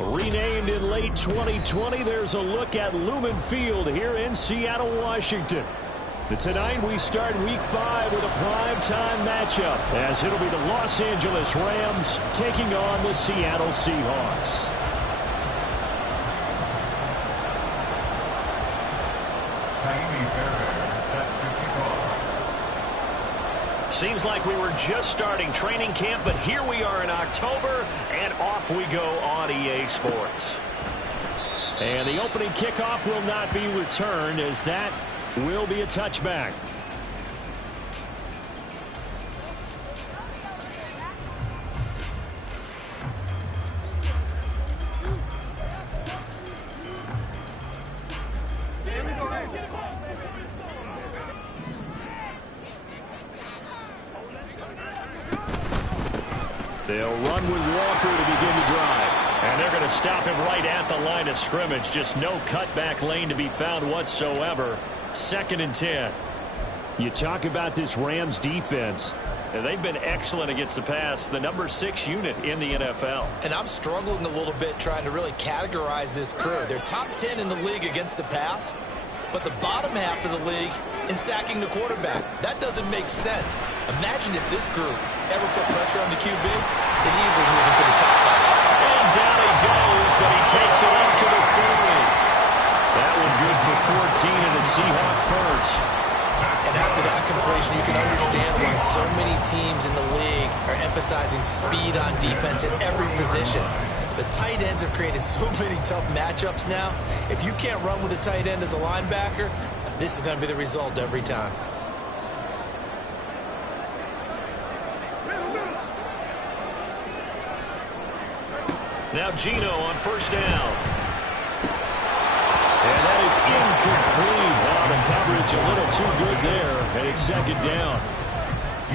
Renamed in late 2020, there's a look at Lumen Field here in Seattle, Washington. And tonight we start Week 5 with a primetime matchup, as it'll be the Los Angeles Rams taking on the Seattle Seahawks. Seems like we were just starting training camp, but here we are in October, and off we go on EA Sports. And the opening kickoff will not be returned, as that will be a touchback. They'll run with Walker to begin the drive. And they're going to stop him right at the line of scrimmage. Just no cutback lane to be found whatsoever. 2nd and 10. You talk about this Rams defense. They've been excellent against the pass. The number 6 unit in the NFL. And I'm struggling a little bit trying to really categorize this crew. They're top 10 in the league against the pass, but the bottom half of the league in sacking the quarterback. That doesn't make sense. Imagine if this group ever put pressure on the QB, they'd easily move into the top 5. And down he goes, but he takes it up to the 40. That one good for 14 and a Seahawk first. And after that completion, you can understand why so many teams in the league are emphasizing speed on defense at every position. The tight ends have created so many tough matchups now. If you can't run with a tight end as a linebacker, this is going to be the result every time. Now Gino on first down. And that is incomplete. The coverage a little too good there, and it's 2nd down.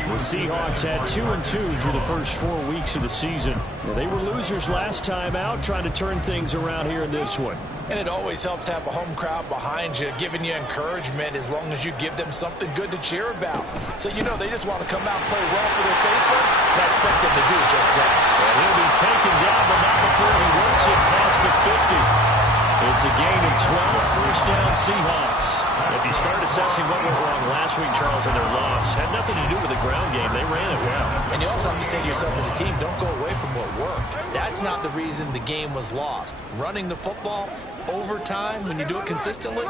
The Seahawks had 2-2 through the first 4 weeks of the season. They were losers last time out, trying to turn things around here in this one. And it always helps to have a home crowd behind you, giving you encouragement as long as you give them something good to cheer about. So you know they just want to come out and play well for their faithful, and I expect them to do just that. And he'll be taken down, but not before he works it past the 50. It's a gain of 12, first down Seahawks. If you start assessing what went wrong last week, Charles, in their loss, had nothing to do with the ground game. They ran it well. And you also have to say to yourself as a team, don't go away from what worked. That's not the reason the game was lost. Running the football over time, when you do it consistently,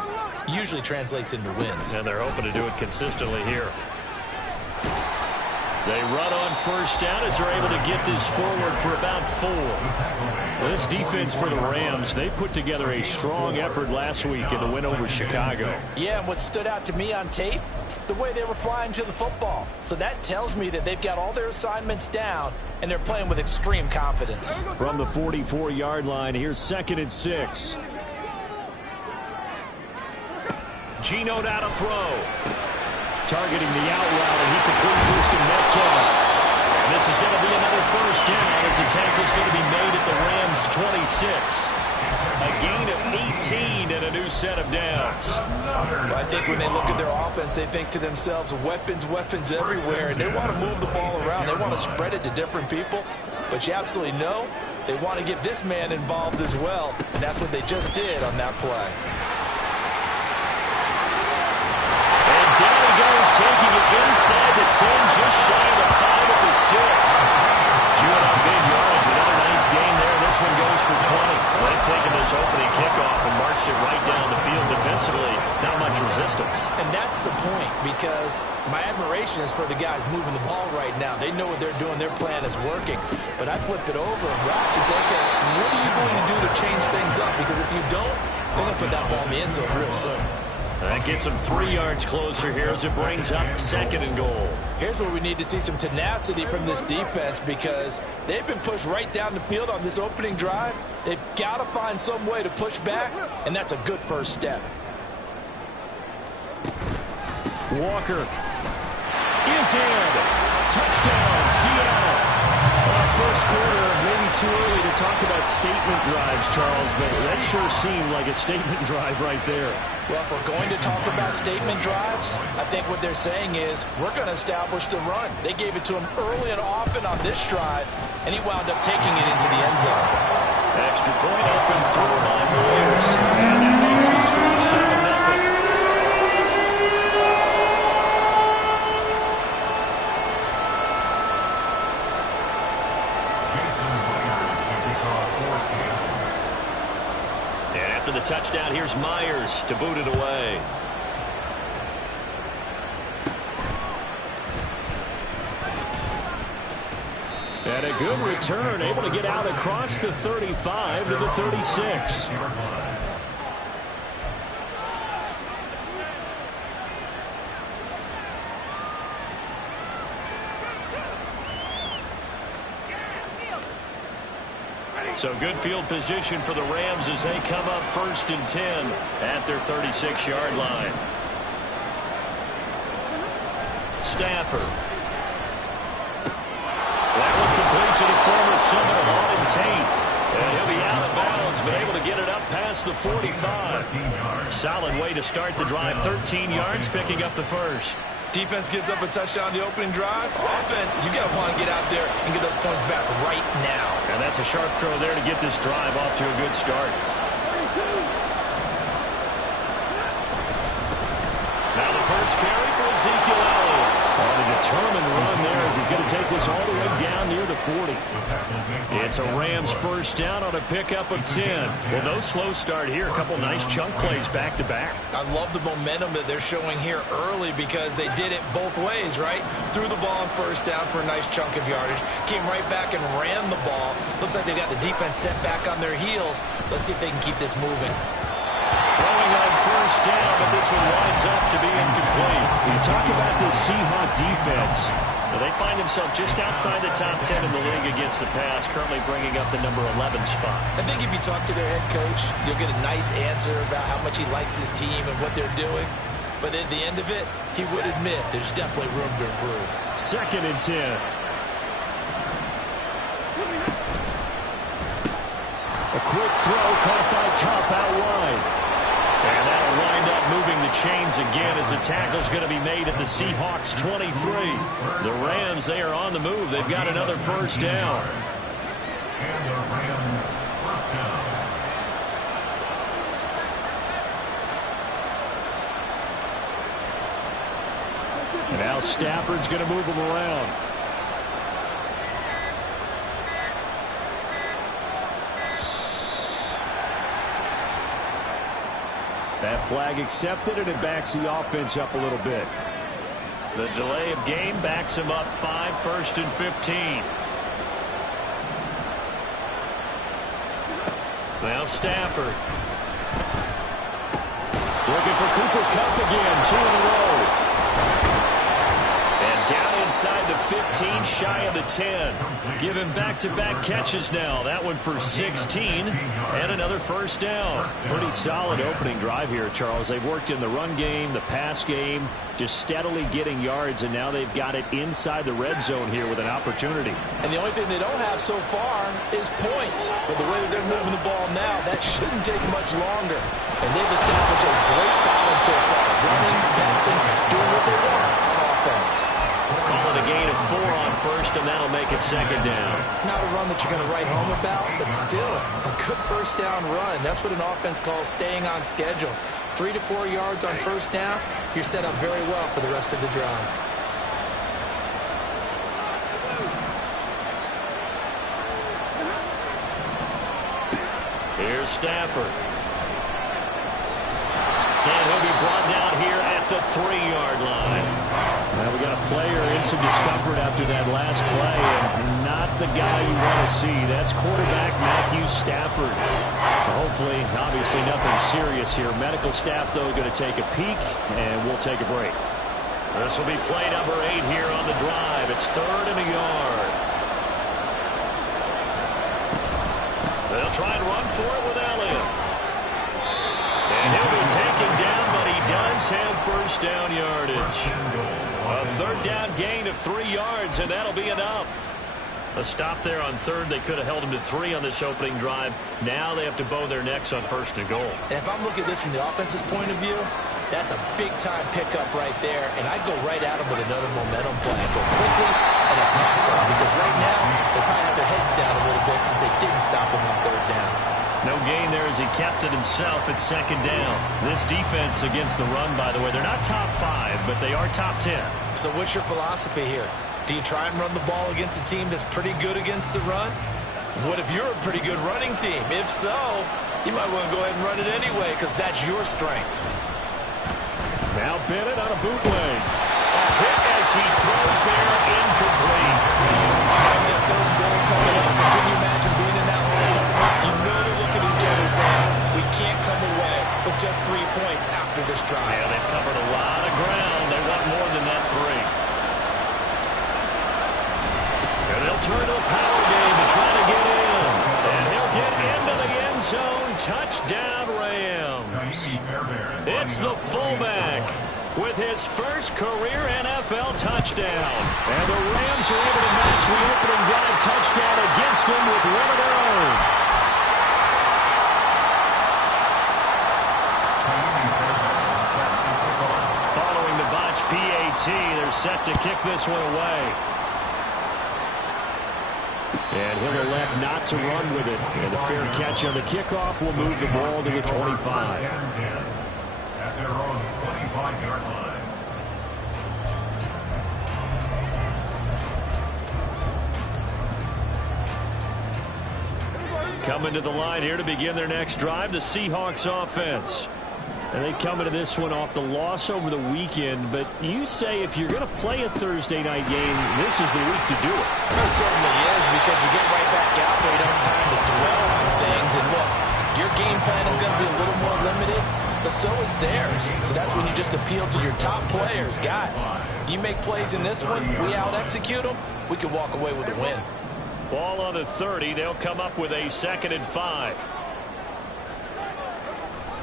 usually translates into wins. And they're hoping to do it consistently here. They run on first down as they're able to get this forward for about 4. This defense for the Rams, they put together a strong effort last week in the win over Chicago. Yeah, and what stood out to me on tape, the way they were flying to the football. So that tells me that they've got all their assignments down, and they're playing with extreme confidence. From the 44-yard line, here's 2nd and 6. Gino now to throw. Targeting the out route, and he completes this to Metcalf. And this is going to be another first down as the tackle's going to be made at the Rams' 26. A gain of 18 and a new set of downs. Well, I think when they look at their offense, they think to themselves, weapons, weapons everywhere, and they want to move the ball around. They want to spread it to different people, but you absolutely know they want to get this man involved as well, and that's what they just did on that play. Down he goes, taking it inside the 10, just shy of the 5 at the 6. Chewing up big yards, another nice gain there. This one goes for 20. They've taken this opening kickoff and marched it right down the field defensively. Not much resistance. And that's the point, because my admiration is for the guys moving the ball right now. They know what they're doing. Their plan is working. But I flip it over and watch and say, okay, what are you going to do to change things up? Because if you don't, they're going to put that ball in the end zone real soon. That gets them 3 yards closer here as it brings up 2nd and goal. Here's where we need to see some tenacity from this defense, because they've been pushed right down the field on this opening drive. They've got to find some way to push back, and that's a good first step. Walker is in. Touchdown, Seattle. First quarter, maybe too early to talk about statement drives, Charles, but that sure seemed like a statement drive right there. Well, if we're going to talk about statement drives, I think what they're saying is we're going to establish the run. They gave it to him early and often on this drive, and he wound up taking it into the end zone. Extra point up and through by Myers. And that makes the score 7-0. And after the touchdown, here's Myers to boot it away. And a good return, able to get out across the 35 to the 36. So good field position for the Rams as they come up 1st and 10 at their 36-yard line. Stafford. That one complete to the former Seminole, Auden Tate. And he'll be out of bounds, but able to get it up past the 45. Solid way to start the drive. 13 yards, picking up the first. Defense gives up a touchdown on the opening drive. Offense, you got to want to get out there and get those points back right now. And that's a sharp throw there to get this drive off to a good start. Now the first carry for Ezekiel Elliott. A determined run there as he's going to take this all the way down near the 40. It's a Rams first down on a pickup of 10. Well, no slow start here. A couple nice chunk plays back-to-back. I love the momentum that they're showing here early because they did it both ways, right? Threw the ball on first down for a nice chunk of yardage. Came right back and ran the ball. Looks like they got the defense set back on their heels. Let's see if they can keep this moving. Throwing on first down, but this one winds up to be incomplete. You talk about this Seahawks defense. Well, they find themselves just outside the top 10 in the league against the pass, currently bringing up the number 11 spot. I think if you talk to their head coach, you'll get a nice answer about how much he likes his team and what they're doing. But at the end of it, he would admit there's definitely room to improve. 2nd and 10. A quick throw caught by Kupp out wide. And that'll wind up moving the chains again as the tackle's going to be made at the Seahawks 23. The Rams, they are on the move. They've got another first down. And the Rams first down. And now Stafford's going to move them around. That flag accepted, and it backs the offense up a little bit. The delay of game backs him up 5, 1st and 15. Now Stafford. Looking for Cooper Kupp again, 2 in a row. And down inside the 15, shy of the 10. Giving back-to-back catches now. That one for 16, and another first down. Pretty solid opening drive here, Charles. They've worked in the run game, the pass game, just steadily getting yards, and now they've got it inside the red zone here with an opportunity. And the only thing they don't have so far is points. But the way that they're moving the ball now, that shouldn't take much longer. And they've established a great balance so far. Running, passing, doing what they want on offense. Call it a gain of 4 on first, and that'll make it 2nd down. Not a run that you're going to write home about, but still a good first down run. That's what an offense calls staying on schedule. 3 to 4 yards on first down, you're set up very well for the rest of the drive. Here's Stafford. And he'll be brought down here at the 3-yard line. Now we got a player in some discomfort after that last play, and not the guy you want to see. That's quarterback Matthew Stafford. Hopefully, obviously nothing serious here. Medical staff, though, going to take a peek, and we'll take a break. This will be play number 8 here on the drive. It's 3rd and a yard. They'll try and run for it with Elliott. And he'll be taken down, but he does have first down yardage. A 3rd down gain of 3 yards, and that'll be enough. A stop there on 3rd. They could have held him to 3 on this opening drive. Now they have to bow their necks on 1st and goal. And if I'm looking at this from the offense's point of view, that's a big-time pickup right there, and I'd go right at him with another momentum play. Go quickly and attack him, because right now they probably have their heads down a little bit since they didn't stop him on 3rd down. as he kept it himself at second down. This defense against the run, by the way, they're not top 5, but they are top 10. So what's your philosophy here? Do you try and run the ball against a team that's pretty good against the run? What if you're a pretty good running team? If so, you might want to go ahead and run it anyway because that's your strength. Now Bennett on a bootleg. A hit as he throws there, incomplete. That third goal coming up. Can you imagine being in that line? You know they're looking at each other saying, we can't come away with just 3 points after this drive. Yeah, they've covered a lot of ground. They want more than that 3. And they'll turn to the power game to try to get in. And he'll get into the end zone. Touchdown, Rams. It's the fullback with his first career NFL touchdown. And the Rams are able to match the opening drive touchdown against him with one of their own. Following the botch PAT, they're set to kick this one away. And he'll elect not to run with it. And a fair catch on the kickoff will move the ball to the 25. At their own 25-yard line. Coming to the line here to begin their next drive, the Seahawks offense. And they come into this one off the loss over the weekend. But you say if you're going to play a Thursday night game, this is the week to do it. It certainly is, because you get right back out there. You don't have time to dwell on things. And look, your game plan is going to be a little more limited, but so is theirs. So that's when you just appeal to your top players. Guys, you make plays in this one, we out-execute them, we can walk away with a win. Ball on the 30. They'll come up with a 2nd and 5.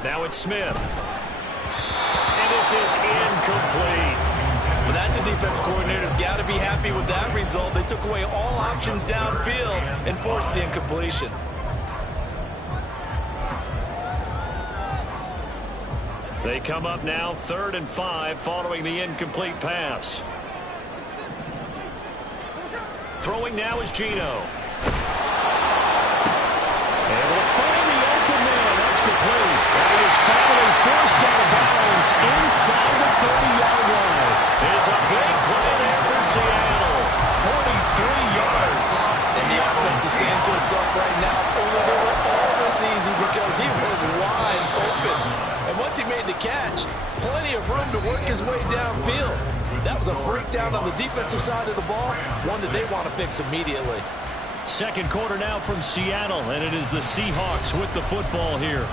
Now it's Smith. And this is incomplete. Well, that's a defense coordinator's got to be happy with that result. They took away all options downfield and forced the incompletion. They come up now 3rd and 5 following the incomplete pass. Throwing now is Geno. Able to find the open man. That's complete. And he is finally forced out of bounds inside the 30-yard line. It's a big play there for Seattle. 43 yards. And the offense is saying to itself right now, oh, they were all this easy because he was wide open. And once he made the catch, plenty of room to work his way downfield. That was a breakdown on the defensive side of the ball, one that they want to fix immediately. Second quarter now from Seattle, and it is the Seahawks with the football here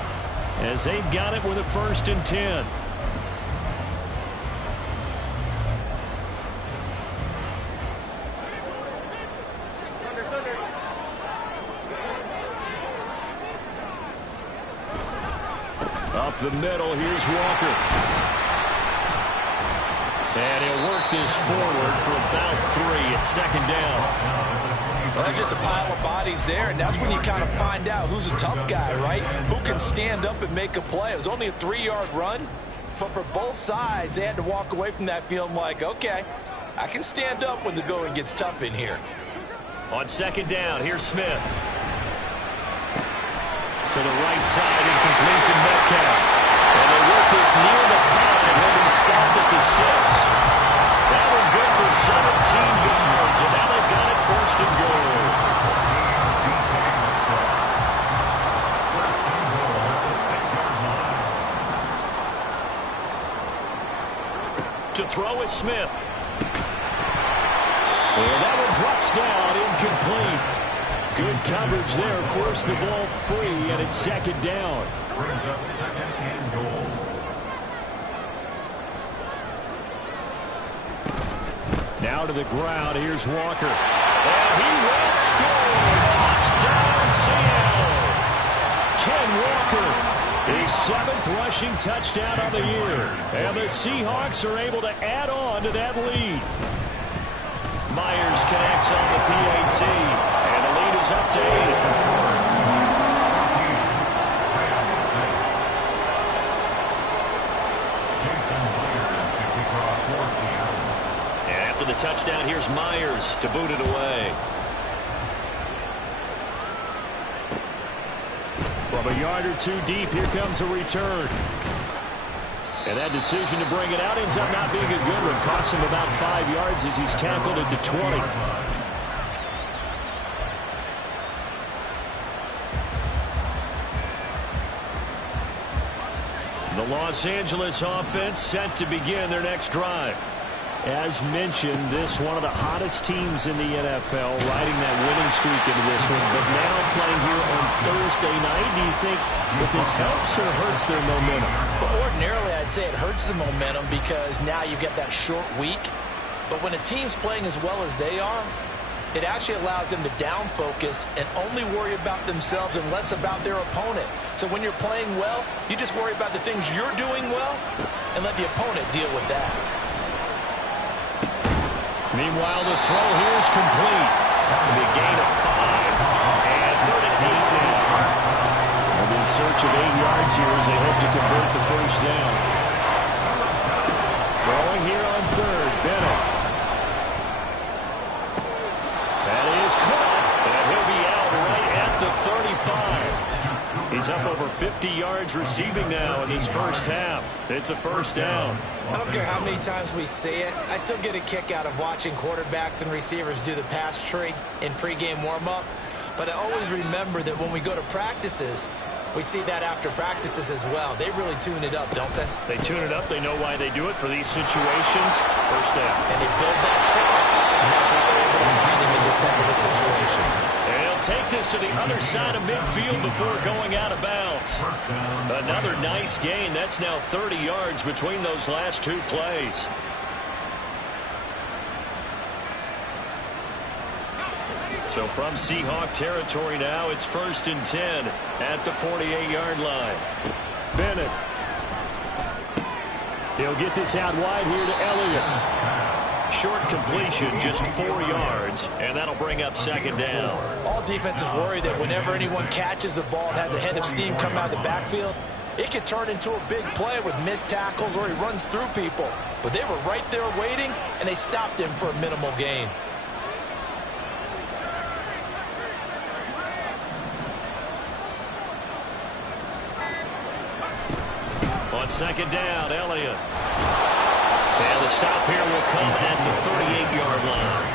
as they've got it with a 1st and 10. Up the middle, here's Walker. And he'll work this forward for about 3 at 2nd down. Well, there's just a pile of bodies there, and that's when you kind of find out who's a tough guy, right? Who can stand up and make a play. It was only a 3-yard run, but for both sides, they had to walk away from that feeling like, okay, I can stand up when the going gets tough in here. On 2nd down, here's Smith. To the right side, incomplete to Metcalf. And they work this near the 5. He'll be stopped at the 6. That one good for 17 yards, and now they've got it 1st and goal. To throw is Smith. And that one drops down, incomplete. Good coverage there, forced the ball free, and it's 2nd down. Brings up 2nd and goal. Now to the ground, here's Walker. And he will score. Touchdown, Seattle. Ken Walker, his 7th rushing touchdown of the year. And the Seahawks are able to add on to that lead. Myers connects on the PAT, and the lead is up to 8. And after the touchdown, here's Myers to boot it away. From a yard or two deep, here comes a return. And that decision to bring it out ends up not being a good one. Costs him about 5 yards as he's tackled at the 20. The Los Angeles offense set to begin their next drive. As mentioned, this one of the hottest teams in the NFL, riding that winning streak into this one. But now playing here on Thursday night, do you think that this helps or hurts their momentum? Well, ordinarily, I'd say it hurts the momentum because now you get that short week. But when a team's playing as well as they are, it actually allows them to down focus and only worry about themselves and less about their opponent. So when you're playing well, you just worry about the things you're doing well and let the opponent deal with that. Meanwhile, the throw here is complete. The gain of 5. And 3rd and 8 now. And in search of 8 yards here as they hope to convert the first down. Throwing here on 3rd. Bennett. That is caught. And he'll be out right at the 35. He's up over 50 yards receiving now in this first half. It's a first down. I don't care how many times we see it. I still get a kick out of watching quarterbacks and receivers do the pass tree in pregame warm-up. But I always remember that when we go to practices, we see that after practices as well. They really tune it up, don't they? They tune it up. They know why they do it for these situations. First down. And they build that trust. And that's why they're able to find him in this type of a situation. And he'll take this to the other side of midfield before going out of bounds. Another nice gain. That's now 30 yards between those last 2 plays. So from Seahawk territory now, it's 1st and 10 at the 48-yard line. Bennett. He'll get this out wide here to Elliott. Short completion, just 4 yards, and that'll bring up 2nd down. All defenses worry that whenever anyone catches the ball and has a head of steam come out of the backfield, it could turn into a big play with missed tackles or he runs through people. But they were right there waiting, and they stopped him for a minimal gain. On 2nd down, Elliott. And the stop here will come at the 38-yard line.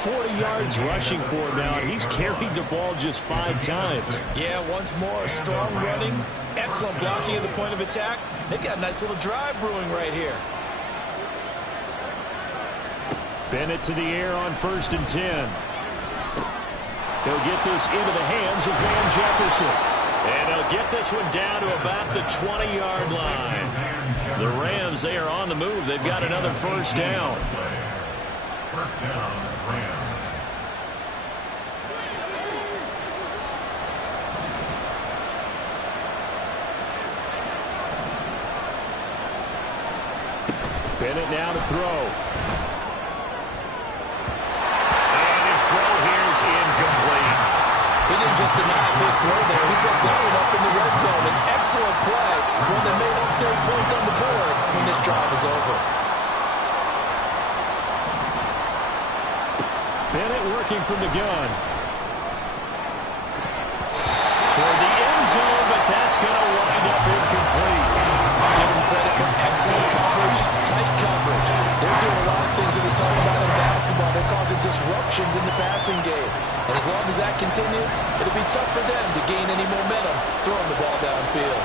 40 yards rushing for him now, and he's carried the ball just 5 times. Yeah, once more, strong running, excellent blocking at the point of attack. They got a nice little drive brewing right here. Bennett to the air on 1st and 10. He'll get this into the hands of Van Jefferson. And he'll get this one down to about the 20-yard line. The Rams, they are on the move. They've got another first down. First down, Rams. Bennett now to throw. And his throw here is incomplete. He didn't just deny a big throw there. He put that one up in the red zone. An excellent play. One that made upsetting points on the board when this drive is over. Bennett working from the gun. Toward the end zone, but that's going to wind up incomplete. Give him credit for excellent coverage, tight coverage. They're doing a lot of things that we talk about in basketball. They're causing disruptions in the passing game. And as long as that continues, it'll be tough for them to gain any momentum throwing the ball downfield.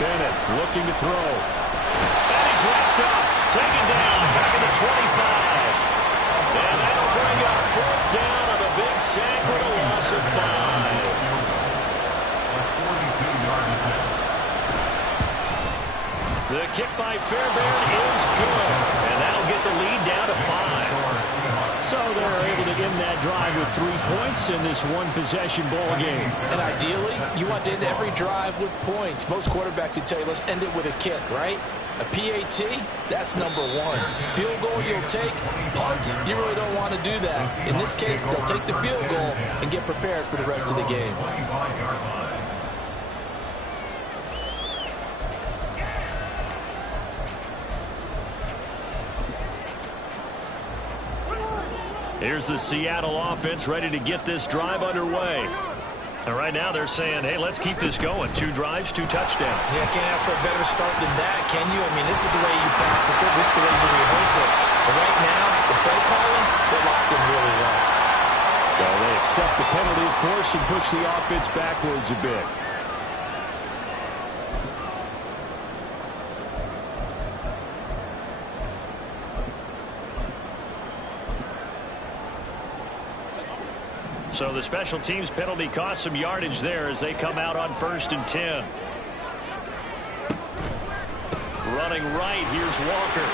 Bennett looking to throw. And he's wrapped up, taken down back at the 25. And that'll bring up 4th down on a big sack with a loss of 5. The kick by Fairbairn is good. And that'll get the lead down to 5. So they're able to end that drive with 3 points in this one-possession ball game. And ideally, you want to end every drive with points. Most quarterbacks would tell you, let's end it with a kick, right? A PAT, that's number 1. Field goal you'll take. Punts, you really don't want to do that. In this case, they'll take the field goal and get prepared for the rest of the game. Here's the Seattle offense ready to get this drive underway. And right now they're saying, hey, let's keep this going. 2 drives, 2 touchdowns. Yeah, can't ask for a better start than that, can you? I mean, this is the way you practice it. This is the way you rehearse it. But right now, the play calling, they're locked in really well. Well, they accept the penalty, of course, and push the offense backwards a bit. So the special teams penalty cost some yardage there as they come out on 1st and 10. Running right, here's Walker.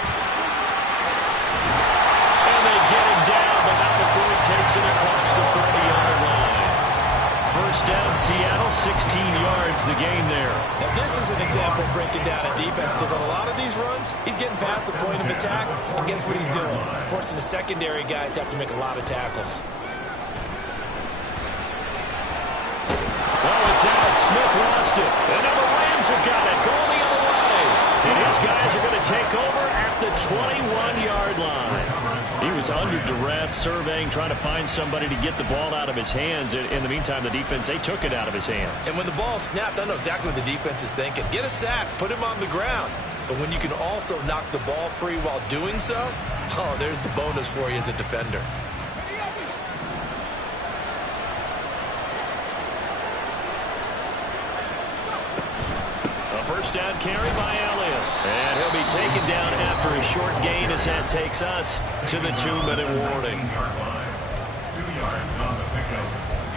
And they get him down, but not before he takes it across the 40-yard line. 1st down, Seattle, 16 yards, the gain there. Now this is an example of breaking down a defense, because on a lot of these runs, he's getting past the point of attack, and guess what he's doing? Forcing the secondary guys to have to make a lot of tackles. It's out. Smith lost it. And now the Rams have got it. Going the other way. And his guys are going to take over at the 21-yard line. He was under duress, surveying, trying to find somebody to get the ball out of his hands. In the meantime, the defense, they took it out of his hands. And when the ball snapped, I know exactly what the defense is thinking. Get a sack. Put him on the ground. But when you can also knock the ball free while doing so, oh, there's the bonus for you as a defender. First down carry by Elliott. And he'll be taken down after a short gain as that takes us to the 2-minute warning. 2 yards on the pickup.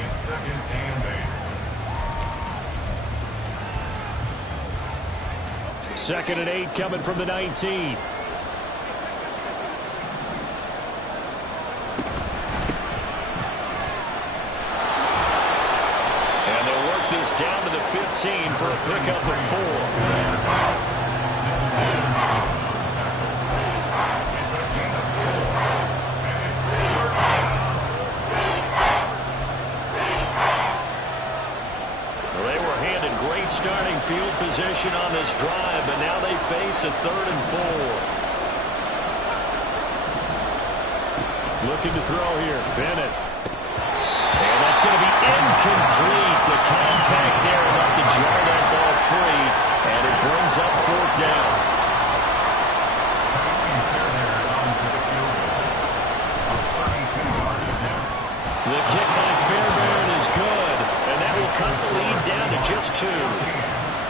It's 2nd and 8. 2nd and 8 coming from the 19. Down to the 15 for a pickup of 4. Well, they were handed great starting field position on this drive, but now they face a 3rd and 4. Looking to throw here. Bennett. And that's going to be incomplete. The contact there enough to jar that ball free, and it brings up 4th down. The kick by Fairbairn is good, and that will cut the lead down to just 2.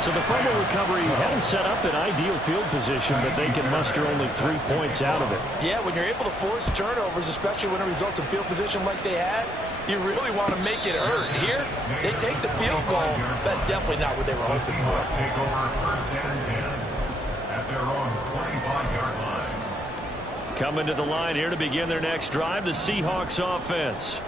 So the fumble recovery had them set up in ideal field position, but they can muster only 3 points out of it. Yeah, when you're able to force turnovers, especially when it results in field position like they had, you really want to make it hurt. Here, they take the field goal. That's definitely not what they were hoping for. Take over 1st and 10 at their own 25-yard line. Coming to the line here to begin their next drive, the Seahawks offense.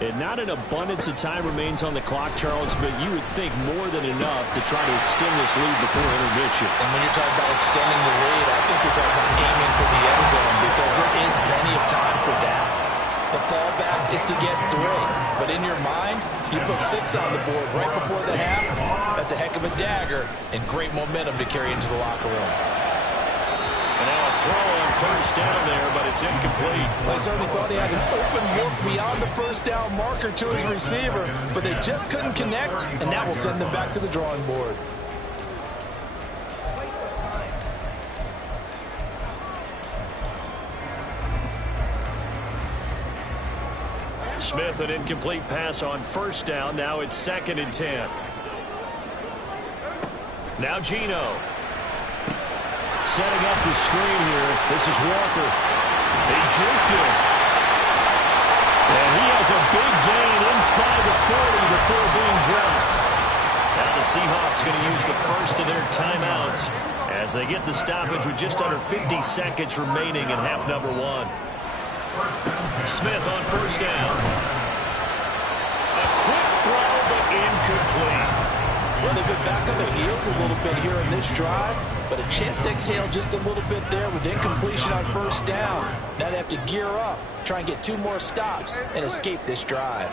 And not an abundance of time remains on the clock, Charles, but you would think more than enough to try to extend this lead before intermission. And when you're talking about extending the lead, I think you're talking about aiming for the end zone, because there is plenty of time for that. The fallback is to get 3. But in your mind, you put 6 on the board right before the half. That's a heck of a dagger and great momentum to carry into the locker room. And now a throw on 1st down there, but it's incomplete. I certainly thought he had an open look beyond the 1st down marker to his receiver, but they just couldn't connect, and that will send them back to the drawing board. Smith, an incomplete pass on 1st down. Now it's 2nd and 10. Now Geno. Setting up the screen here. This is Walker. He juked him. And he has a big gain inside the 40 before being dropped. Now the Seahawks going to use the first of their timeouts as they get the stoppage with just under 50 seconds remaining in half number 1. Smith on 1st down. A quick throw, but incomplete. Well, they've been back on their heels a little bit here in this drive, but a chance to exhale just a little bit there with incompletion on 1st down. Now they have to gear up, try and get 2 more stops, and escape this drive.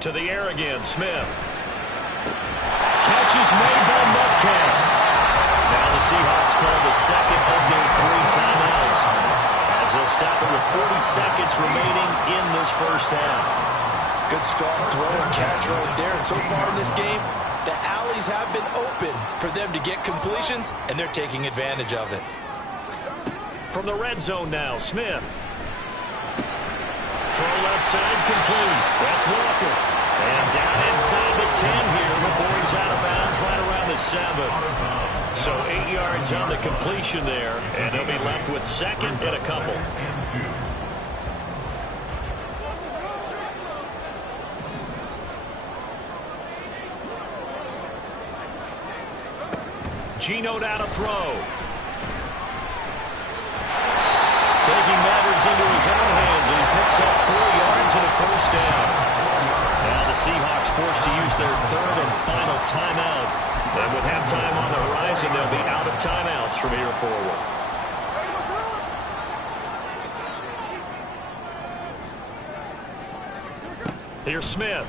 To the air again, Smith. Catch is made by Metcalf. Now the Seahawks call the 2nd of their 3 timeouts, as they'll stop it with 40 seconds remaining in this 1st half. Good strong throw and catch right there. And so far in this game, the alleys have been open for them to get completions, and they're taking advantage of it. From the red zone now, Smith. Throw left side complete. That's Walker. And down inside the 10 here before he's out of bounds right around the 7. So 8 yards on the completion there, and they'll be left with second and a couple. Geno down to throw. Taking matters into his own hands, and he picks up 4 yards and a first down. Now the Seahawks forced to use their third and final timeout. And with halftime on the horizon, they'll be out of timeouts from here forward. Here's Smith.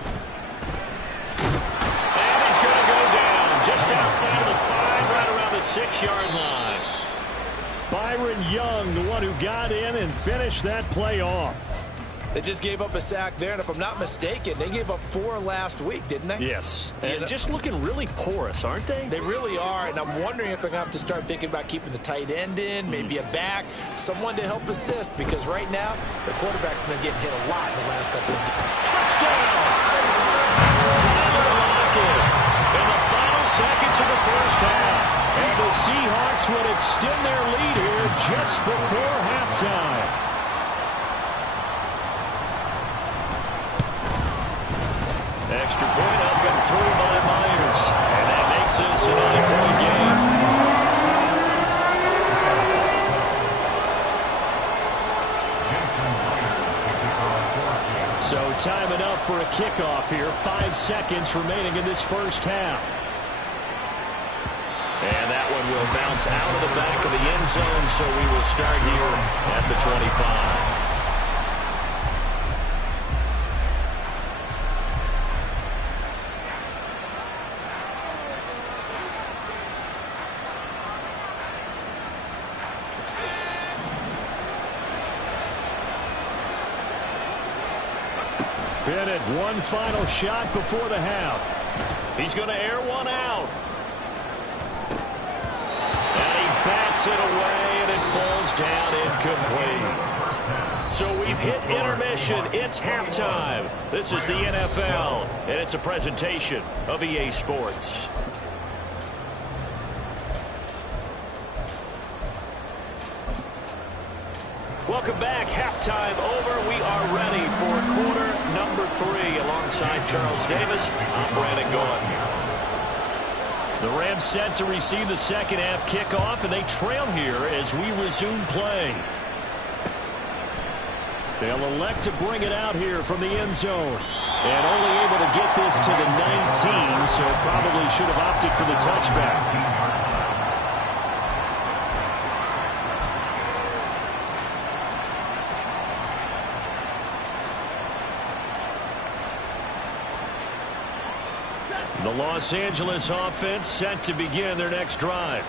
And he's going to go down just outside of the 5, right around the 6-yard line. Byron Young, the one who got in and finished that play off. They just gave up a sack there, and if I'm not mistaken, they gave up 4 last week, didn't they? Yes, and just looking really porous, aren't they? They really are, and I'm wondering if they're going to have to start thinking about keeping the tight end in, maybe a back, someone to help assist, because right now, the quarterback's been getting hit a lot in the last couple of games. Touchdown! Tyler Lockett in the final seconds of the first half. And the Seahawks would extend their lead here just before halftime. Extra point up and through by Myers. And that makes this a 9-point game. So time enough for a kickoff here. 5 seconds remaining in this first half. And that one will bounce out of the back of the end zone, so we will start here at the 25. Bennett, one final shot before the half. He's going to air one out. And he bats it away, and it falls down incomplete. So we've hit intermission. It's halftime. This is the NFL, and it's a presentation of EA Sports. Welcome back. Halftime over. We are ready for quarter number 3 alongside Charles Davis. I'm Brandon Gaudin. The Rams set to receive the second half kickoff, and they trail here as we resume play. They'll elect to bring it out here from the end zone. And only able to get this to the 19, so probably should have opted for the touchback. The Los Angeles offense set to begin their next drive.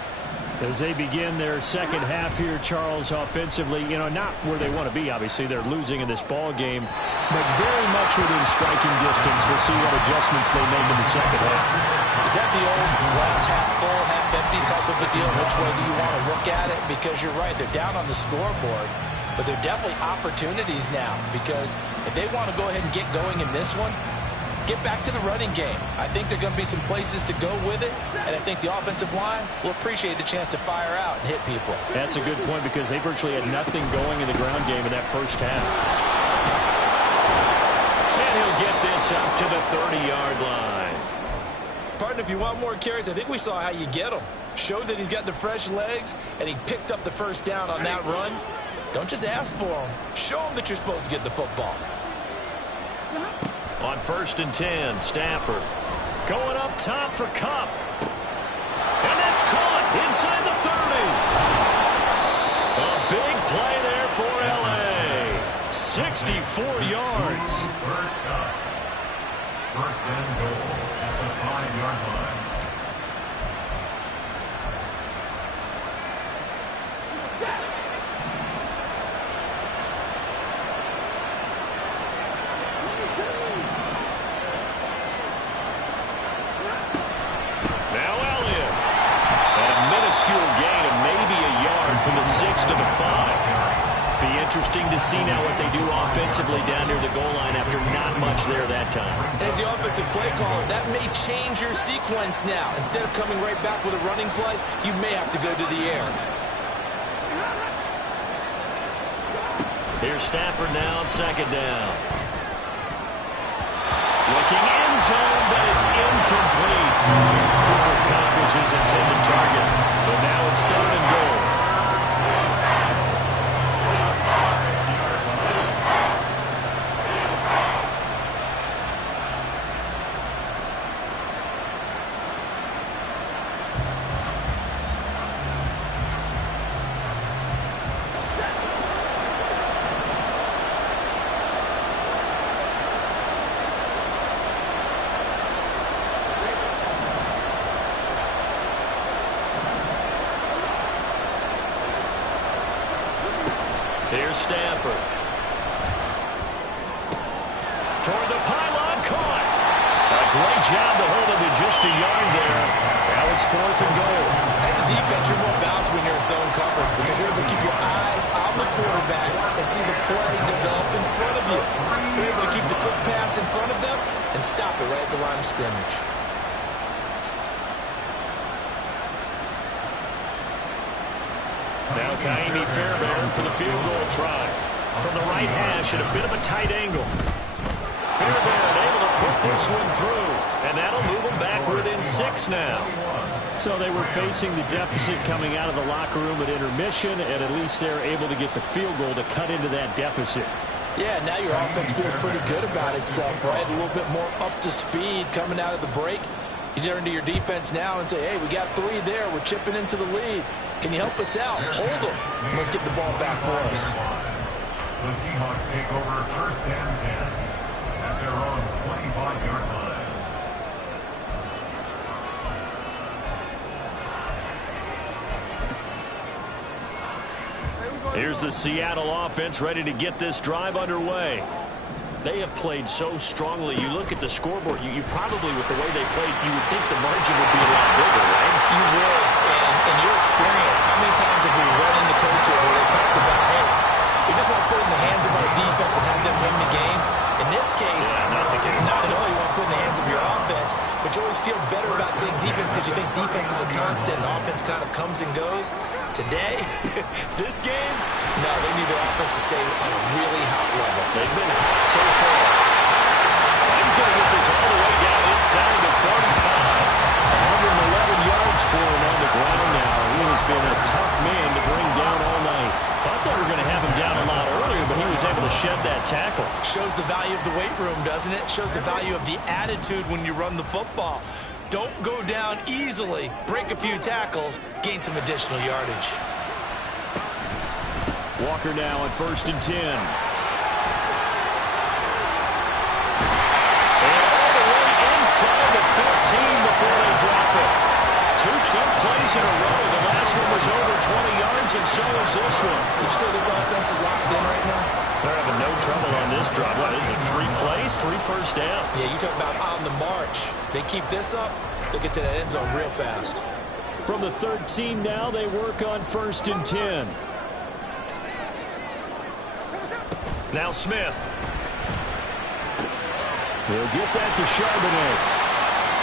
As they begin their second half here, Charles, offensively, not where they want to be, obviously. They're losing in this ball game, but very much within striking distance. We'll see what adjustments they make in the second half. Is that the old glass half full, half empty type of a deal? Which way do you want to look at it? Because you're right, they're down on the scoreboard, but they're definitely opportunities now, because if they want to go ahead and get going in this one, get back to the running game. I think there are going to be some places to go with it, and I think the offensive line will appreciate the chance to fire out and hit people. That's a good point, because they virtually had nothing going in the ground game in that first half. And he'll get this up to the 30-yard line. Partner, if you want more carries, I think we saw how you get them. Showed that he's got the fresh legs, and he picked up the first down on that run. Don't just ask for them. Show them that you're supposed to get the football. On 1st and 10, Stafford going up top for Kupp. And that's caught inside the 30. A big play there for L.A. 64 yards. First and goal at the 5-yard line. interesting to see now what they do offensively down near the goal line after not much there that time. As the offensive play caller, that may change your sequence now. Instead of coming right back with a running play, you may have to go to the air. Here's Stafford now on second down. Looking end zone, but it's incomplete. Cooper Kupp was his intended target, but now it's 3rd and goal. Here's Stafford. Toward the pylon, caught. A great job to hold him to just a yard there. Now it's 4th and goal. As a defense, you're more balanced when you're in zone coverage because you're able to keep your eyes on the quarterback and see the play develop in front of you. You're able to keep the quick pass in front of them and stop it right at the line of scrimmage. Now Kaimi Fairbairn for the field goal try. From the right hash at a bit of a tight angle. Fairbairn able to put this one through. And that'll move them back within 6 now. So they were facing the deficit coming out of the locker room at intermission, and at least they're able to get the field goal to cut into that deficit. Yeah, now your offense feels pretty good about itself, right? A little bit more up to speed coming out of the break. You turn to your defense now and say, hey, we got 3 there. We're chipping into the lead. Can you help us out? Hold them. Let's get the ball back for us. The Seahawks take over 1st and 10 at their own 25-yard line. Here's the Seattle offense ready to get this drive underway. They have played so strongly. You look at the scoreboard, you probably, with the way they played, you would think the margin would be a lot bigger, right? You would. And in your experience, how many times have we run into coaches where they talked about, hey, we just want to put it in the hands of our defense and have them win the game? In this case, not the case. Not at all. You want to put it in the hands of your offense, but you always feel better about saying defense because you think defense is a constant and offense kind of comes and goes. Today, this game, no, they need their offense to stay on a really hot level. They've been hot so far. He's going to get this all the way down inside the 35. 111 yards for him on the ground now. He has been a tough man to bring down all night. Thought they were going to have him down a lot earlier, but he was able to shed that tackle. Shows the value of the weight room, doesn't it? Shows the value of the attitude when you run the football. Don't go down easily. Break a few tackles. Gain some additional yardage. Walker now on 1st and 10. Inside the 15 before they drop it. 2 chunk plays in a row. The last one was over 20 yards, and so is this one. Would you say this offense is locked in right now? They're having no trouble on this drive. What is it, 3 plays, 3 first downs? Yeah, you talk about on the march. They keep this up, they'll get to that end zone real fast. From the 13 now, they work on 1st and 10. Now Smith. He'll get that to Charbonnet.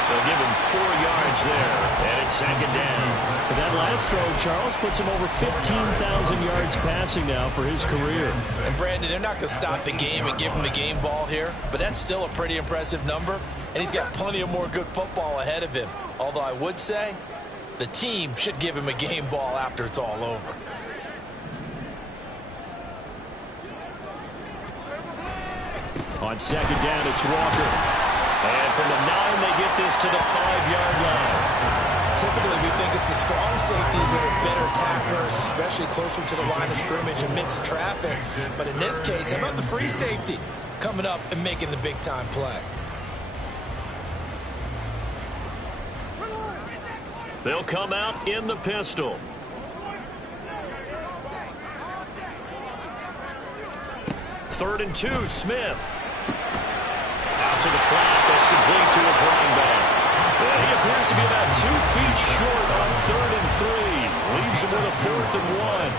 They'll give him 4 yards there, and it's 2nd down. But that last throw, Charles, puts him over 15,000 yards passing now for his career. And Brandon, they're not going to stop the game and give him the game ball here, but that's still a pretty impressive number, and he's got plenty of more good football ahead of him. Although I would say the team should give him a game ball after it's all over. On 2nd down, it's Walker. And from the 9, they get this to the 5-yard line. Typically, we think it's the strong safeties that are better tacklers, especially closer to the line of scrimmage amidst traffic. But in this case, how about the free safety coming up and making the big-time play? They'll come out in the pistol. Third and 2, Smith. Out to the flat. That's complete to his running back. He appears to be about 2 feet short on 3rd and 3. Leaves him with a 4th and 1.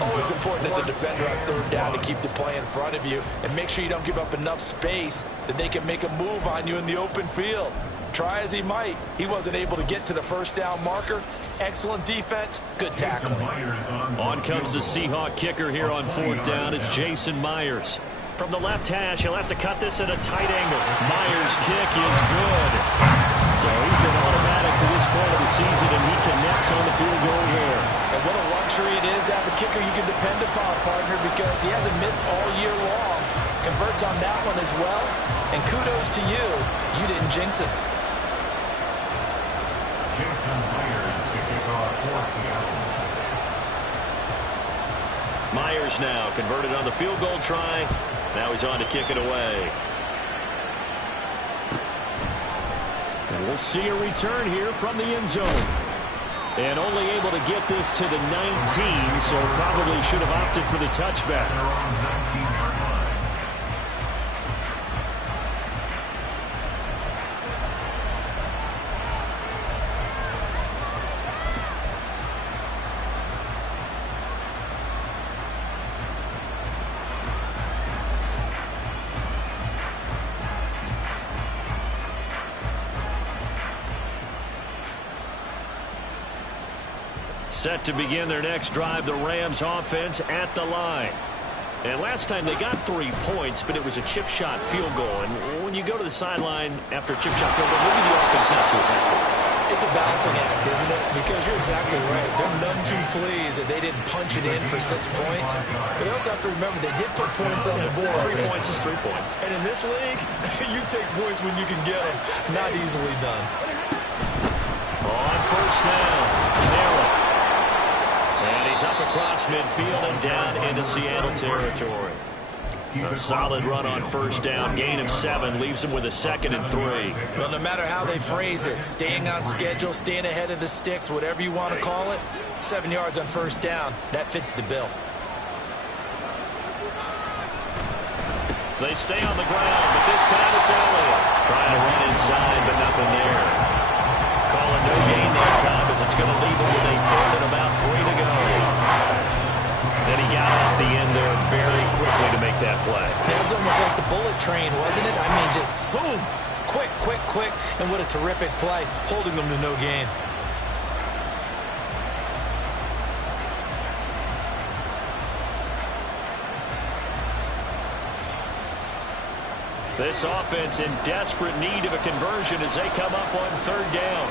Always important as a defender on third down to keep the play in front of you and make sure you don't give up enough space that they can make a move on you in the open field. Try as he might, he wasn't able to get to the first down marker. Excellent defense, good tackling. On comes the Seahawk kicker here on fourth down. It's Jason Myers. From the left hash, he'll have to cut this at a tight angle. Myers' kick is good. So he's been automatic to this point of the season, and he connects on the field goal there. And what a luxury it is to have a kicker you can depend upon, partner, because he hasn't missed all year long. Converts on that one as well. And kudos to you. You didn't jinx it. Jason Myers to kick off for Seattle. Myers now converted on the field goal try. Now he's on to kick it away. And we'll see a return here from the end zone. And only able to get this to the 19, so probably should have opted for the touchback. They're on 19-yard line. Set to begin their next drive, the Rams offense at the line. And last time they got 3 points, but it was a chip shot field goal. And when you go to the sideline after a chip shot field goal, maybe the offense not too happy. It's a balancing act, isn't it? Because you're exactly right. They're none too pleased that they didn't punch it in for 6 points. But they also have to remember they did put points on the board. 3 points is 3 points. And in this league, you take points when you can get them. Not easily done. On first down, Merrill. And he's up across midfield and down into Seattle territory. A solid run on first down. Gain of 7 leaves him with a 2nd and 3. Well, no matter how they phrase it, staying on schedule, staying ahead of the sticks, whatever you want to call it, 7 yards on first down, that fits the bill. They stay on the ground, but this time it's Elliott. Trying to run inside, but nothing there. Calling no gain that time as it's going to leave him with a 3rd and about 3 to go. Then he got off the end there very quickly to make that play. It was almost like the bullet train, wasn't it? I mean, just zoom, quick, quick, quick, and what a terrific play, holding them to no gain. This offense in desperate need of a conversion as they come up on 3rd down.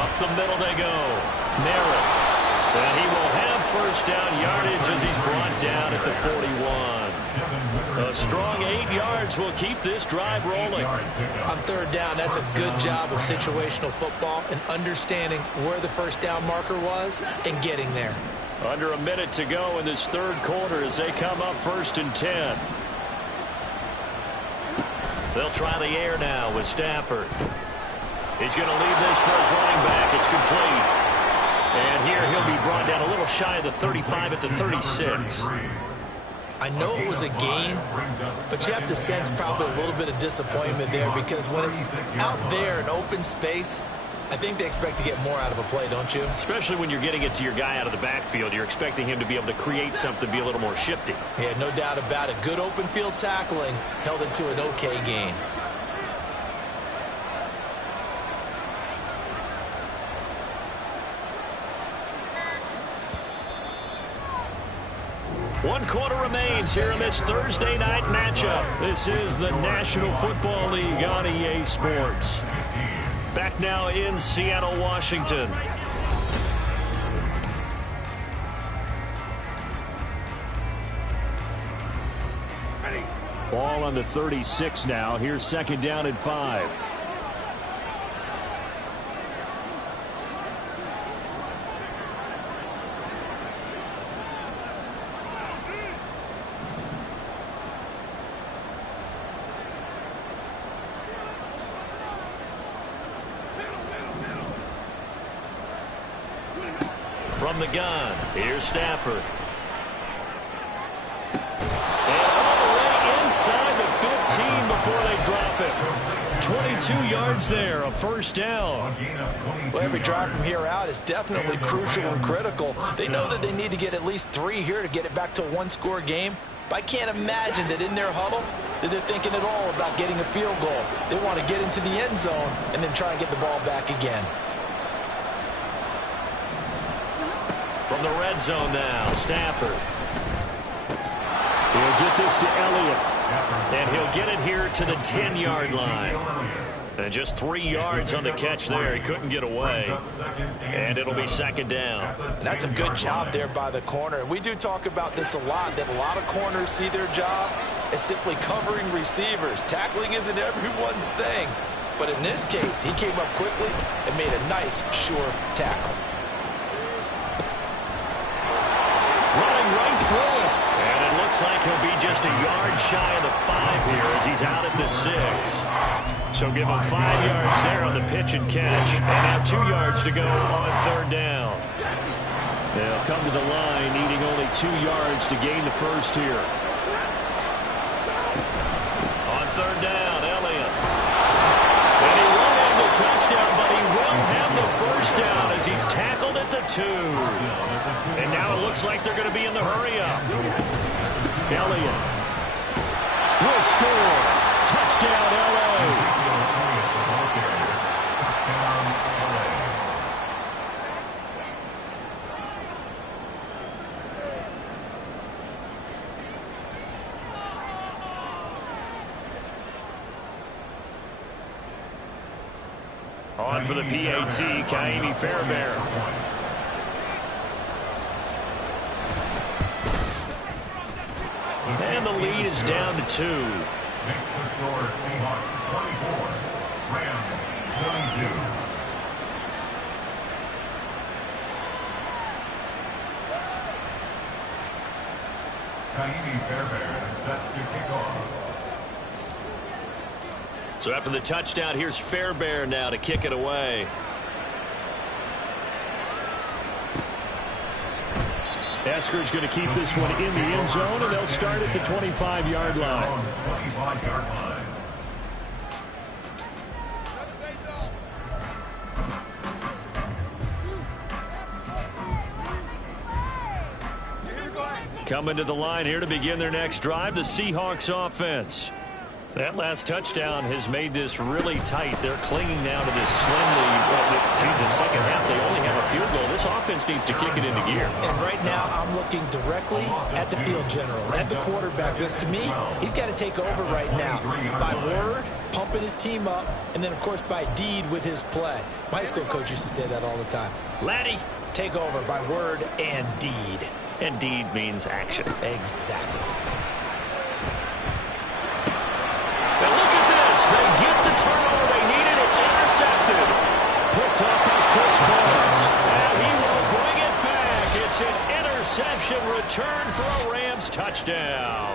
Up the middle they go. Merrill. And he will have first down yardage as he's brought down at the 41. A strong 8 yards will keep this drive rolling. On 3rd down, that's a good job of situational football and understanding where the first down marker was and getting there. Under a minute to go in this 3rd quarter as they come up 1st and 10. They'll try the air now with Stafford. He's going to leave this for his running back. It's complete. And here he'll be brought down a little shy of the 35 at the 36. I know it was a gain, but you have to sense probably a little bit of disappointment there because when it's out there in open space, I think they expect to get more out of a play, don't you? Especially when you're getting it to your guy out of the backfield. You're expecting him to be able to create something, be a little more shifty. Yeah, no doubt about it. Good open field tackling held it to an okay gain. One quarter remains here in this Thursday night matchup. This is the National Football League on EA Sports. Back now in Seattle, Washington. Ball on the 36 now. Here's 2nd down and 5. From the gun, here's Stafford. And all the way inside the 15 before they drop it. 22 yards there, a first down. Well, every drive from here out is definitely crucial and critical. They know that they need to get at least 3 here to get it back to a one-score game. But I can't imagine that in their huddle that they're thinking at all about getting a field goal. They want to get into the end zone and then try and get the ball back again. From the red zone now, Stafford. He'll get this to Elliott. And he'll get it here to the 10-yard line. And just 3 yards on the catch there. He couldn't get away. And it'll be second down. That's a good job there by the corner. We do talk about this a lot, that a lot of corners see their job as simply covering receivers. Tackling isn't everyone's thing. But in this case, he came up quickly and made a nice, sure tackle. Running right through it. And it looks like he'll be just a yard shy of the 5 here as he's out at the 6. So give him 5 yards there on the pitch and catch. And now 2 yards to go on third down. They'll come to the line needing only 2 yards to gain the first here. On third down, Elliott. And he won't have the touchdown, but he will have the first down as he's tackled at the 2. And now it looks like they're going to be in the hurry-up. Elliott will score. Touchdown, L.A. On for the PAT, Kaimi Fairbairn. And the lead is down to 2. Makes the score Seahawks 24, Rams 22. Kaimi Fairbairn is set to kick off. So after the touchdown, here's Fairbairn now to kick it away. Esker's going to keep this one in the end zone, and they'll start at the 25-yard line. 25-yard line. Coming to the line here to begin their next drive, the Seahawks offense. That last touchdown has made this really tight. They're clinging now to this slim lead. Jesus, second half, they only have a field goal. This offense needs to kick it into gear. And right now, I'm looking directly at the field general, at the quarterback, because to me, he's got to take over right now. By word, pumping his team up, and then, of course, by deed with his play. My high school coach used to say that all the time. Laddie, take over by word and deed. And deed means action. Exactly. And look at this. They get the turnover they needed. It's intercepted. Picked up by Chris Barnes. And he will bring it back. It's an interception return for a Rams touchdown.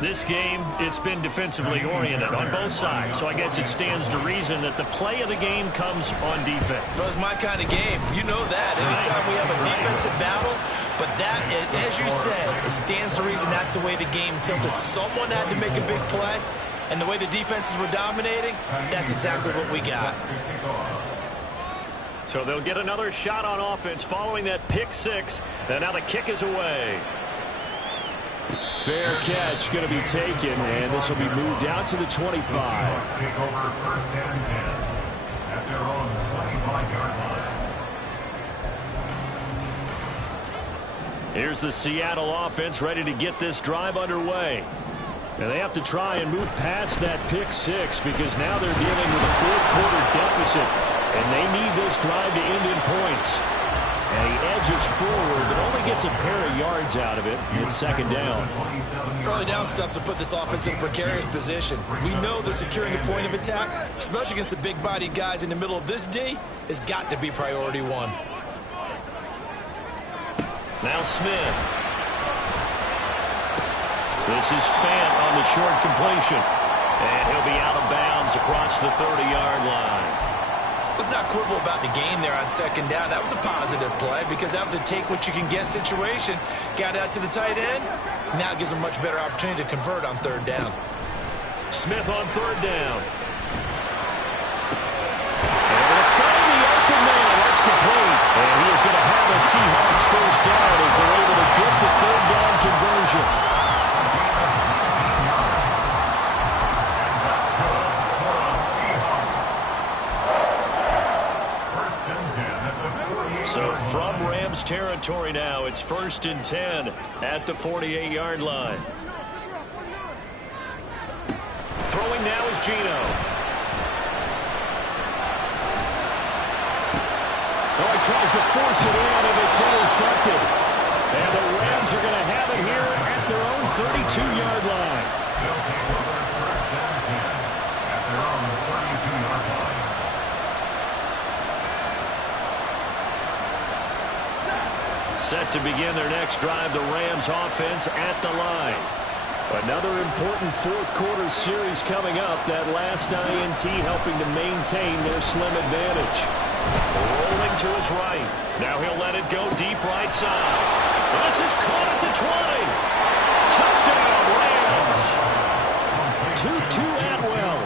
This game, it's been defensively oriented on both sides. So I guess it stands to reason that the play of the game comes on defense. So it's my kind of game. You know that. Anytime we have a defensive battle, but that, as you said, it stands to reason that's the way the game tilted. Someone had to make a big play, and the way the defenses were dominating, that's exactly what we got. So they'll get another shot on offense following that pick 6, and now the kick is away. Fair catch going to be taken, and this will be moved out to the 25. Seahawks take over first and 10 at their own 25-yard line. Here's the Seattle offense ready to get this drive underway. And they have to try and move past that pick 6 because now they're dealing with a fourth-quarter deficit, and they need this drive to end in points. And he edges forward, but only gets a pair of yards out of it. It's second down. Early down stuff's to put this offense in a precarious position. We know that securing the point of attack, especially against the big-bodied guys in the middle of this D, has got to be priority 1. Now Smith. This is Fant on the short completion. And he'll be out of bounds across the 30-yard line. Let's not quibble about the game there on second down. That was a positive play because that was a take-what-you-can-get situation. Got out to the tight end. Now it gives them a much better opportunity to convert on third down. Smith on third down. And they'll find the open man. That's complete. And he is going to have a Seahawks first down as they're able to get the third down conversion. So from Rams territory now, it's 1st and 10 at the 48-yard line. Throwing now is Geno. Oh, he tries to force it in, and it's intercepted. And the Rams are going to have it here at their own 32-yard line. They'll take over first and 10 at their own 32-yard line. Set to begin their next drive, the Rams offense at the line. Another important fourth-quarter series coming up. That last INT helping to maintain their slim advantage. Rolling to his right. Now he'll let it go deep right side. This is caught at the 20. Touchdown, Rams. 2-2 Atwell.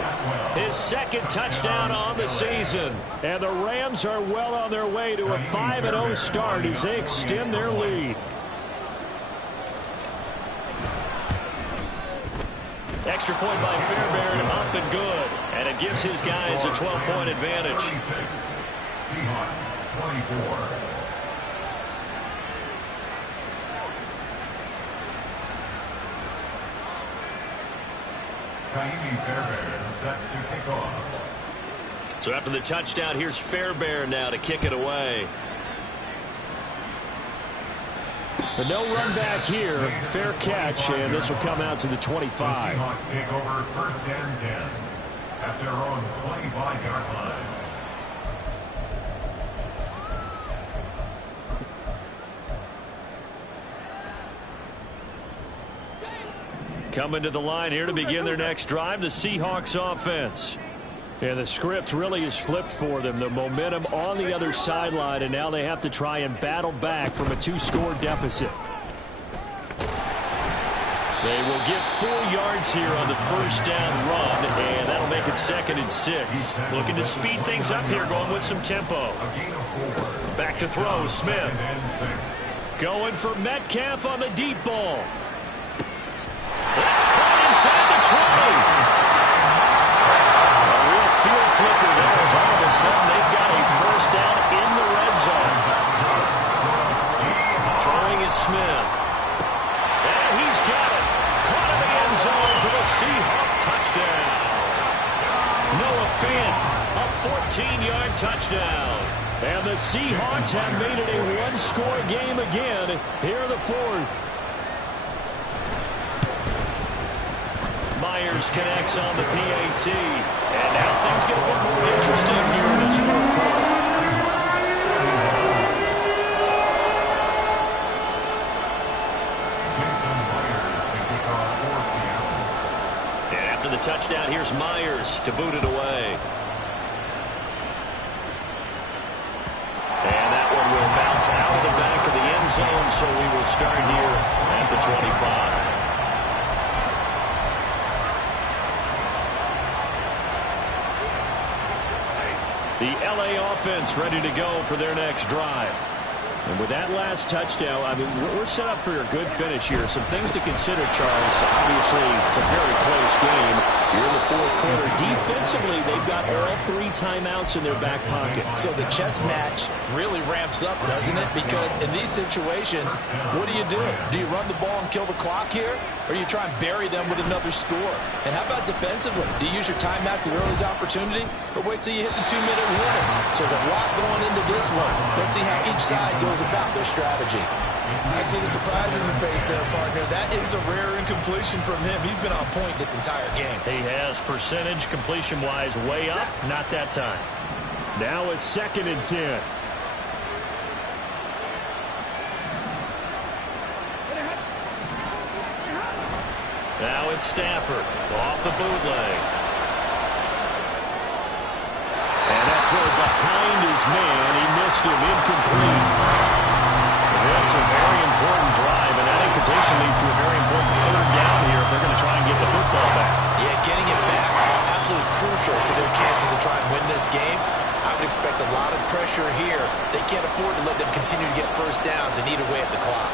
His second touchdown on the season. And the Rams are well on their way to a 5-0 start as they extend their lead. Extra point by Fairbairn, up and good. And it gives his guys a 12-point advantage. Seahawks 24. Fairbairn set to kick off. So after the touchdown, here's Fairbairn now to kick it away. But no run back here. Fair catch, and this will come out to the 25. The Seahawks take over 1st and 10 at their own 25-yard line. Coming to the line here to begin their next drive, the Seahawks offense. And the script really is flipped for them. The momentum on the other sideline, and now they have to try and battle back from a 2-score deficit. They will get 4 yards here on the first down run, and that'll make it 2nd and 6. Looking to speed things up here, going with some tempo. Back to throw, Smith. Going for Metcalf on the deep ball. That's caught inside the 20. A real field flipper there as all of a sudden they've got a first down in the red zone. Throwing is Smith. And he's got it. Caught in the end zone for the Seahawk touchdown. Noah Fant, a 14-yard touchdown. And the Seahawks have made it a one-score game again here in the fourth. Myers connects on the PAT. And now things get a bit more interesting here in this fourth quarter. And after the touchdown, here's Myers to boot it away. And that one will bounce out of the back of the end zone, so we will start here at the 25. The LA offense ready to go for their next drive. And with that last touchdown, I mean, we're set up for a good finish here. Some things to consider, Charles. Obviously, it's a very close game. You're in the fourth quarter. Defensively, they've got all 3 timeouts in their back pocket. So the chess match really ramps up, doesn't it? Because in these situations, what do? Do you run the ball and kill the clock here? Or do you try and bury them with another score? And how about defensively? Do you use your timeouts at earliest opportunity? Or wait till you hit the 2-minute warning? So there's a lot going into this one. Let's see how each side goes about their strategy. I see the surprise in your face there, partner. That is a rare incompletion from him. He's been on point this entire game. He has percentage completion-wise way up. Not that time. Now a 2nd and 10. Now it's Stafford off the bootleg. And that throw behind his man. He missed him. Incomplete. That's a very important drive, and that incompletion leads to a very important third down here if they're going to try and get the football back. Yeah, getting it back, absolutely crucial to their chances to try and win this game. I would expect a lot of pressure here. They can't afford to let them continue to get first downs and eat away at the clock.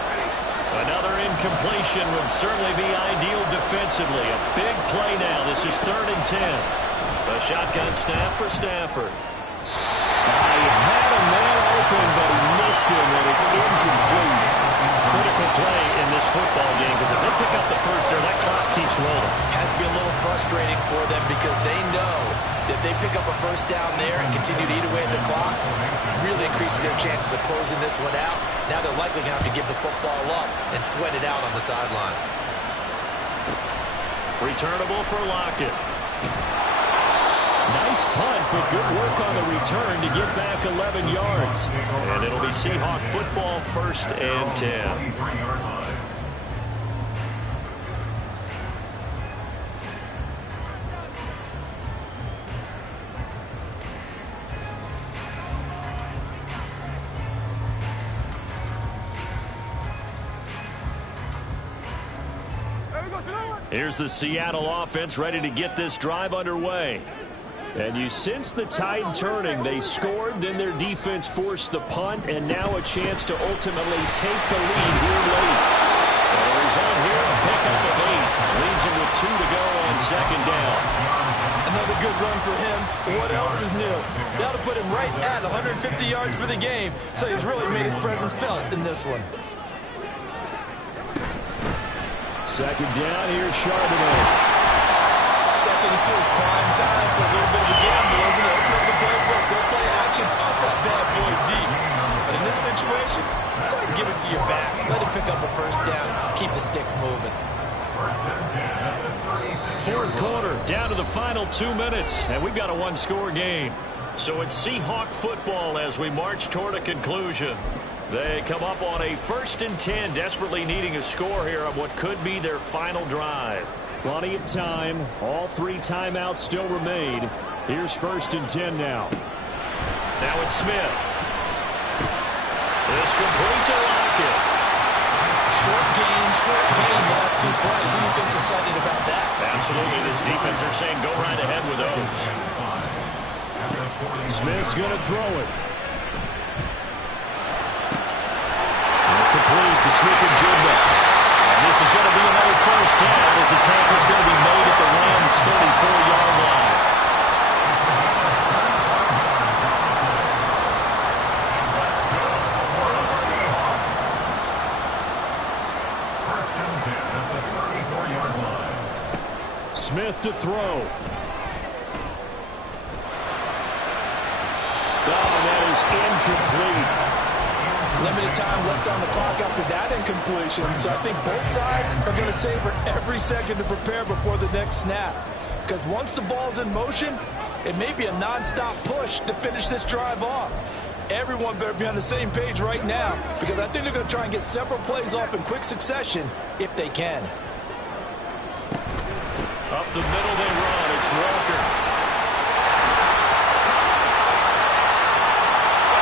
Another incompletion would certainly be ideal defensively. A big play now. This is 3rd and 10. A shotgun snap for Stafford. He had a man open, but he missed him, and it's incomplete. Critical play in this football game, because if they pick up the first there, that clock keeps rolling. Has to be a little frustrating for them because they know that if they pick up a first down there and continue to eat away at the clock, it really increases their chances of closing this one out. Now they're likely going to have to give the football up and sweat it out on the sideline. Returnable for Lockett. Nice punt, but good work on the return to get back 11 yards. And it'll be Seahawk football, 1st and 10. Here's the Seattle offense ready to get this drive underway. And you sense the tide turning. They scored, then their defense forced the punt, and now a chance to ultimately take the lead here late. The result here, a pickup of 8. Leaves him with 2 to go on 2nd down. Another good run for him. What else is new? That'll put him right at 150 yards for the game, so he's really made his presence felt in this one. 2nd down, here's Charbonnet. 2nd and 2 is prime time for a little bit of a gamble, isn't it? Open up the playbook, go play action, toss that bad boy deep. But in this situation, go ahead and give it to your back. Let him pick up a first down. Keep the sticks moving. 4th quarter, down to the final 2 minutes, and we've got a 1-score game. So it's Seahawk football as we march toward a conclusion. They come up on a 1st and 10, desperately needing a score here on what could be their final drive. Plenty of time. All 3 timeouts still remain. Here's 1st and 10 now. Now it's Smith. This complete to Lockett. Short gain, last 2 plays. Who do you think's excited about that? Absolutely. This defense are saying go right ahead with those. Smith's going to throw it. Complete to Smith-Njigba. And this is going to be another first down as the tackle's going to be made at the Rams' 34-yard line. Smith to throw. Oh, that is incomplete. Limited time left on the clock after that incompletion, so I think both sides are going to savor every second to prepare before the next snap. Because once the ball's in motion, it may be a non-stop push to finish this drive off. Everyone better be on the same page right now, because I think they're going to try and get several plays off in quick succession if they can. Up the middle they run. It's Walker.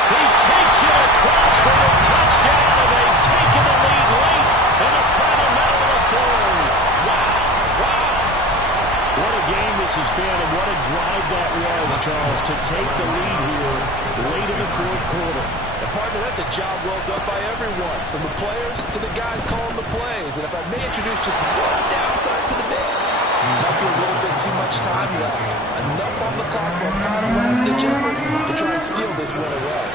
He takes it across for a touchdown, and they've taken the lead late in the final minute of the 4th. Wow. What a game this has been, and what a drive that was, Charles, to take the lead here late in the 4th quarter. And partner, that's a job well done by everyone, from the players to the guys calling the plays. And if I may introduce just one downside to the mix, might be a little bit too much time left. Enough on the clock for a final last-ditch effort to try and steal this win away.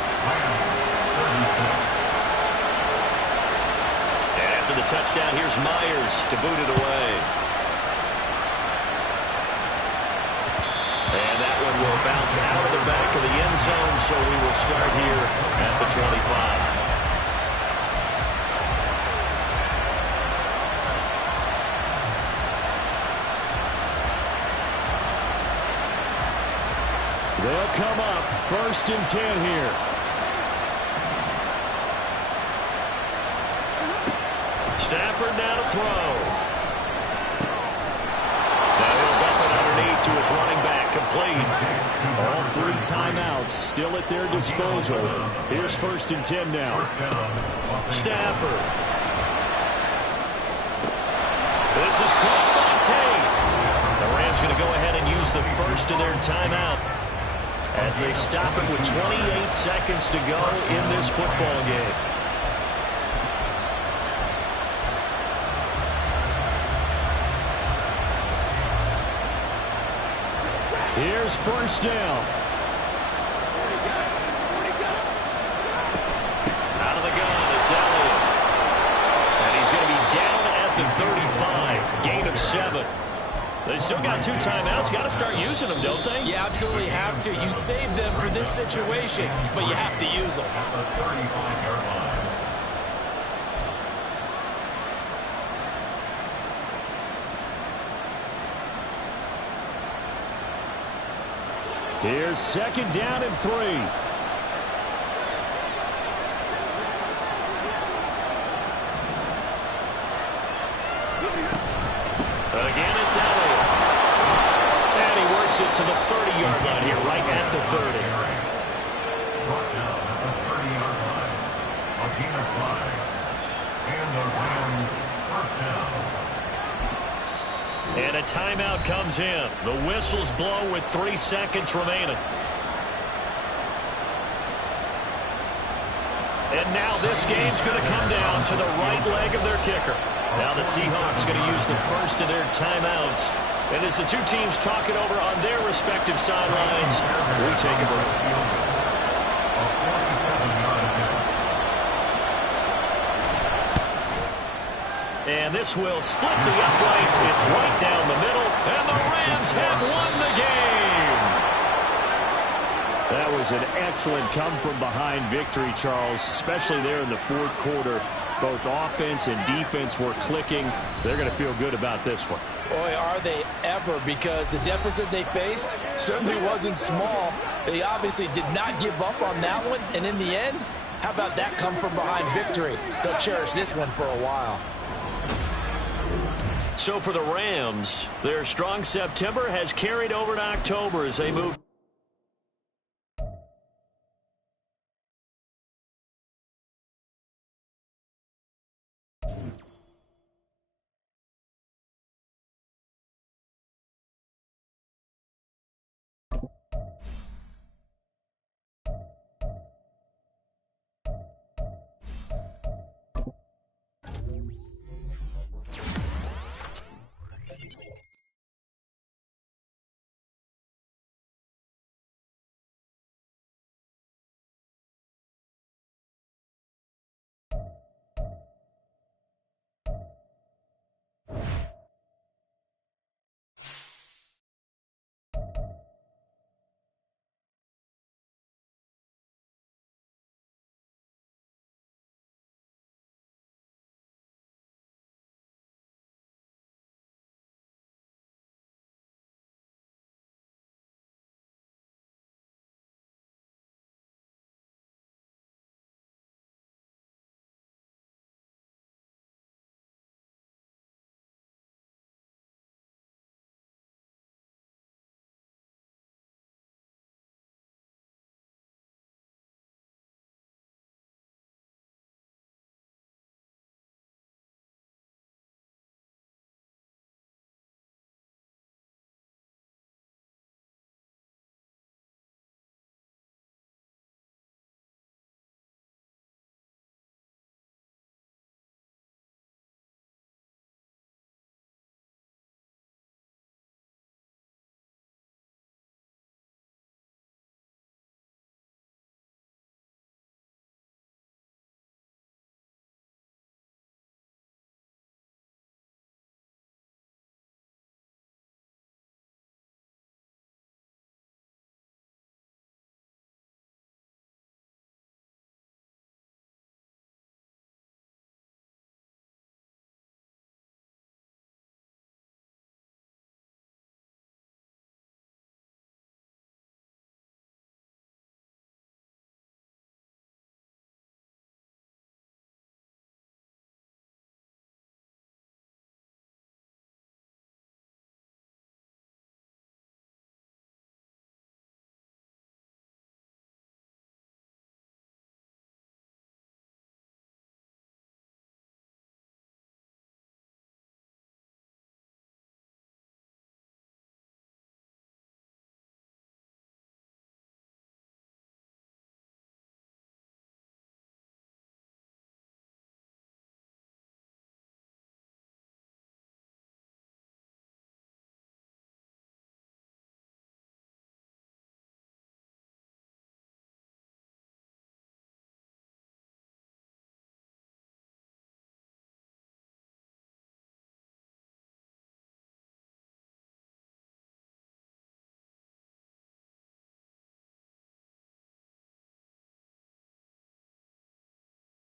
And after the touchdown, here's Myers to boot it away. And that one will bounce out of the back of the end zone, so we will start here at the 25. They'll come up 1st and 10 here. Stafford now to throw. Now he'll dump it underneath to his running back, complete. All 3 timeouts still at their disposal. Here's 1st and 10 now. Stafford. This is caught on tape. The Rams going to go ahead and use the first of their timeout as they stop it with 28 seconds to go in this football game. Here's 1st down. Out of the gun, it's Elliott. And he's going to be down at the 35. Gain of 7. They still got 2 timeouts. Got to start using them, don't they? You absolutely have to. You save them for this situation, but you have to use them. At the 35-yard line. Here's 2nd down and 3. Again, it's Elliott. And he works it to the 30-yard line here, right at the 30. Brought down at the 30-yard line. A gain of 5. And the Rams first down. And a timeout comes in. The whistles blow with 3 seconds remaining. And now this game's going to come down to the right leg of their kicker. Now the Seahawks going to use the first of their timeouts. And as the 2 teams talk it over on their respective sidelines, we take a break. A 47-yard attempt. And this will split the uprights. It's right down the middle. And the Rams have won the game. That was an excellent come-from-behind victory, Charles, especially there in the 4th quarter. Both offense and defense were clicking. They're going to feel good about this one. Boy, are they ever, because the deficit they faced certainly wasn't small. They obviously did not give up on that one, and in the end, how about that come-from-behind victory? They'll cherish this one for a while. So for the Rams, their strong September has carried over to October as they move